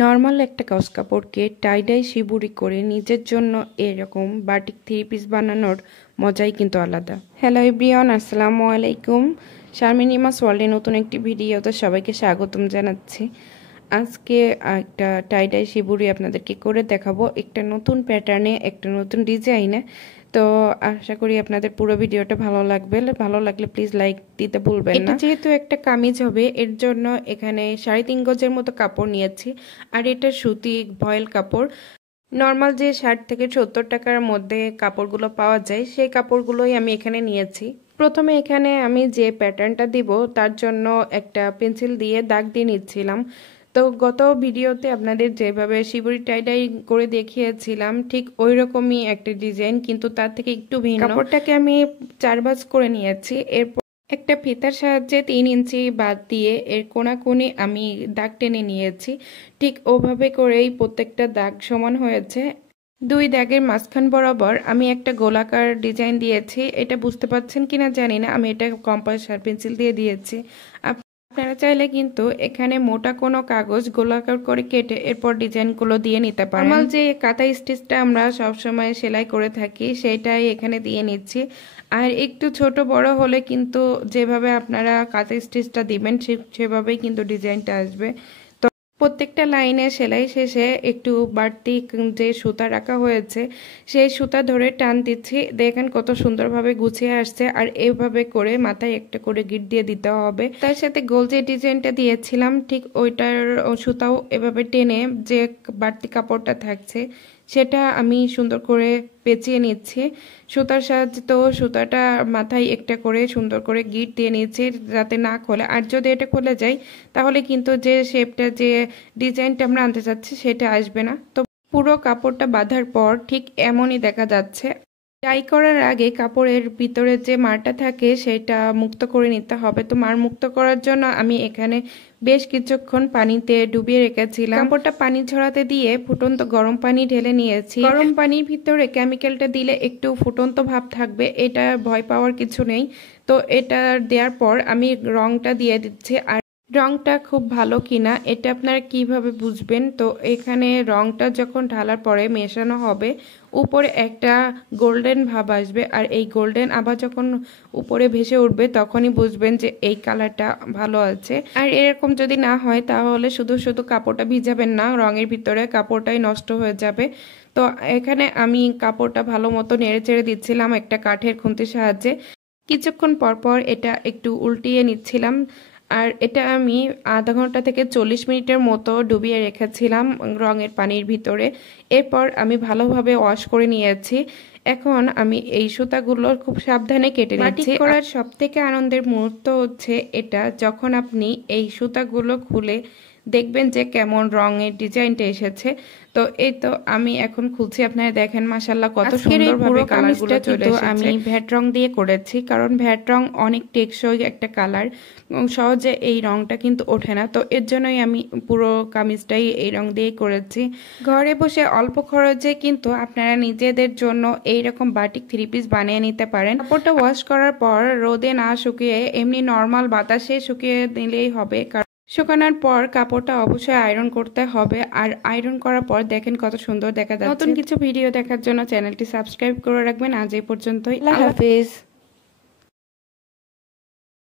Normal একটা cows কাপড়কে tie-dye shibori করে নিজের জন্য এরকম বাটিক থ্রি পিস বানানোর মজাই কিন্তু আলাদা। হ্যালো এভরিওয়ান, আসসালামু আলাইকুম। শারমিন ইমাস ওয়ার্ল্ডে নতুন একটি ভিডিওতে সবাইকে স্বাগতম জানাচ্ছি। আজকে একটা টাই-ডাই শিবুরি আপনাদেরকে করে দেখাবো, একটা নতুন প্যাটার্নে, একটা নতুন ডিজাইনে। তো আশা করি আপনাদের পুরো ভিডিওটা ভালো লাগবে। ভালো লাগলে প্লিজ লাইক দিতে ভুলবেন না। এটা যেহেতু একটা কামিজ হবে, এর জন্য এখানে 3.5 গজের মতো কাপড় নিয়েছি। আর এটা সুতি ভয়েল কাপড়। নর্মাল যে 60 থেকে 70 টাকার মধ্যে কাপড়গুলো পাওয়া যায়, সেই কাপড়গুলোই আমি এখানে নিয়েছি। প্রথমে এখানে আমি যে প্যাটার্নটা দিব তার জন্য একটা পেন্সিল দিয়ে দাগ দিয়ে নিচ্ছিলাম। তো গত ভিডিওতে আপনাদের যেভাবে শিবুরি টাই-ডাই করে দেখিয়েছিলাম, ঠিক ওই রকমই একটা ডিজাইন, কিন্তু তার থেকে একটু ভিন্ন। কাপড়টাকে আমি 4 ভাঁজ করে নিয়েছি। এরপর একটা ফিতার সাহায্যে 3 ইঞ্চি বাদ দিয়ে এর কোণাকুনি আমি দাগ টেনে নিয়েছি। ঠিক ওভাবে করেই প্রত্যেকটা দাগ সমান হয়েছে। 2 দাগের মাঝখান বরাবর আমি একটা গোলাকার ডিজাইন দিয়েছি। এটা বুঝতে পারছেন কিনা জানি না, আমি এটা কম্পাস আর পেন্সিল দিয়ে দিয়েছি। আপনারা চাইলে কিন্তু এখানে মোটা কোনো কাগজ গোলাকার করে কেটে এরপর ডিজাইনগুলো দিয়ে নিতে পারেন। নরমাল যে কাঁথা স্টিচটা আমরা সবসময় সেলাই করে থাকি, সেটাই এখানে দিয়ে নিচ্ছি। আর একটু ছোট বড় হলে কিন্তু যেভাবে আপনারা কাঁথা স্টিচটা দিবেন সেভাবেই কিন্তু ডিজাইনটা আসবে। প্রত্যেকটা লাইনে সেলাই শেষে একটু বাড়তি যে সুতা রাখা হয়েছে, সেই সুতা ধরে টান দিচ্ছি। দেখেন কত সুন্দরভাবে গুছিয়ে আসছে। আর এইভাবে করে মাথায় একটা করে গিট দিয়ে দিতে হবে। তার সাথে গোল যে ডিজাইনটা দিয়েছিলাম, ঠিক ওইটার সুতাও এভাবে টেনে যে বাড়তি কাপড়টা থাকছে সেটা আমি সুন্দর করে পেঁচিয়ে নিচ্ছি সুতার সাহায্যে। তো সুতাটা মাথায় একটা করে সুন্দর করে গিট দিয়ে নিচ্ছি যাতে না খোলে। আর যদি এটা খুলে যায় তাহলে কিন্তু যে শেপটা, যে ডিজাইনটা আমরা আনতে চাচ্ছি সেটা আসবে না। তো পুরো কাপড়টা বাঁধার পর ঠিক এমনই দেখা যাচ্ছে। টাই করার আগে কাপড়ের ভিতরে যে মারটা থাকে সেটা মুক্ত করে নিতে হবে। তো মার মুক্ত করার জন্য আমি এখানে বেশ কিছুক্ষণ পানিতে ডুবিয়ে রেখেছিলাম। কাপড়টা পানি ঝরাতে দিয়ে ফুটন্ত গরম পানি ঢেলে নিয়েছি। গরম পানির ভিতরে কেমিক্যালটা দিলে একটু ফুটন্ত ভাব থাকবে, এটা ভয় পাওয়ার কিছু নেই। তো এটা দেওয়ার পর আমি রংটা দিয়ে দিচ্ছি। আর রংটা খুব ভালো কিনা এটা আপনারা কিভাবে বুঝবেন? তো এখানে রংটা যখন ঢালার পরে মেশানো হবে, উপরে একটা গোল্ডেন ভাব আসবে। আর এই গোল্ডেন আবার যখন উপরে ভেসে উঠবে তখনই বুঝবেন যে এই কালারটা ভালো আছে। আর এরকম যদি না হয় তাহলে শুধু শুধু কাপড়টা ভিজাবেন না, রঙের ভিতরে কাপড়টাই নষ্ট হয়ে যাবে। তো এখানে আমি কাপড়টা ভালো মতো নেড়ে চেড়ে দিচ্ছিলাম একটা কাঠের খুন্তির সাহায্যে। কিছুক্ষণ পর পর এটা একটু উল্টিয়ে নিচ্ছিলাম। আর এটা আমি আধা ঘন্টা থেকে 40 মিনিটের মতো ডুবিয়ে রেখেছিলাম রঙের পানির ভিতরে। এরপর আমি ভালোভাবে ওয়াশ করে নিয়েছি। এখন আমি এই সুতাগুলো খুব সাবধানে কেটে নিচ্ছি। বাটিক করার সব থেকে আনন্দের মুহূর্ত হচ্ছে এটা, যখন আপনি এই সুতাগুলো খুলে দেখবেন যে কেমন রঙের ডিজাইনটা এসেছে। তো এই তো আমি এখন খুলছি, আপনারা দেখেন মাশাআল্লাহ কত সুন্দরভাবে কালারগুলো চলে এসেছে। আমি ভ্যাট রং দিয়ে করেছি, কারণ ভ্যাট রং অনেক টেকসই একটা কালার, সহজে এই রংটা কিন্তু ওঠে না। তো এর জন্যই আমি পুরো কামিজটাই এই রং দিয়েই করেছি। ঘরে বসে অল্প খরচে কিন্তু আপনারা নিজেদের জন্য এইরকম বাটিক থ্রি পিস বানিয়ে নিতে পারেন। কাপড়টা ওয়াশ করার পর রোদে না শুকিয়ে এমনি নর্মাল বাতাসে শুকিয়ে নিলেই হবে। শুকানোর পর কাপড়টা অবশ্যই আয়রন করতে হবে। আর আয়রন করার পর দেখেন কত সুন্দর দেখা যাচ্ছে। নতুন কিছু ভিডিও দেখার জন্য চ্যানেলটি সাবস্ক্রাইব করে রাখবেন। আজ এই পর্যন্তই, আল্লাহ হাফেজ।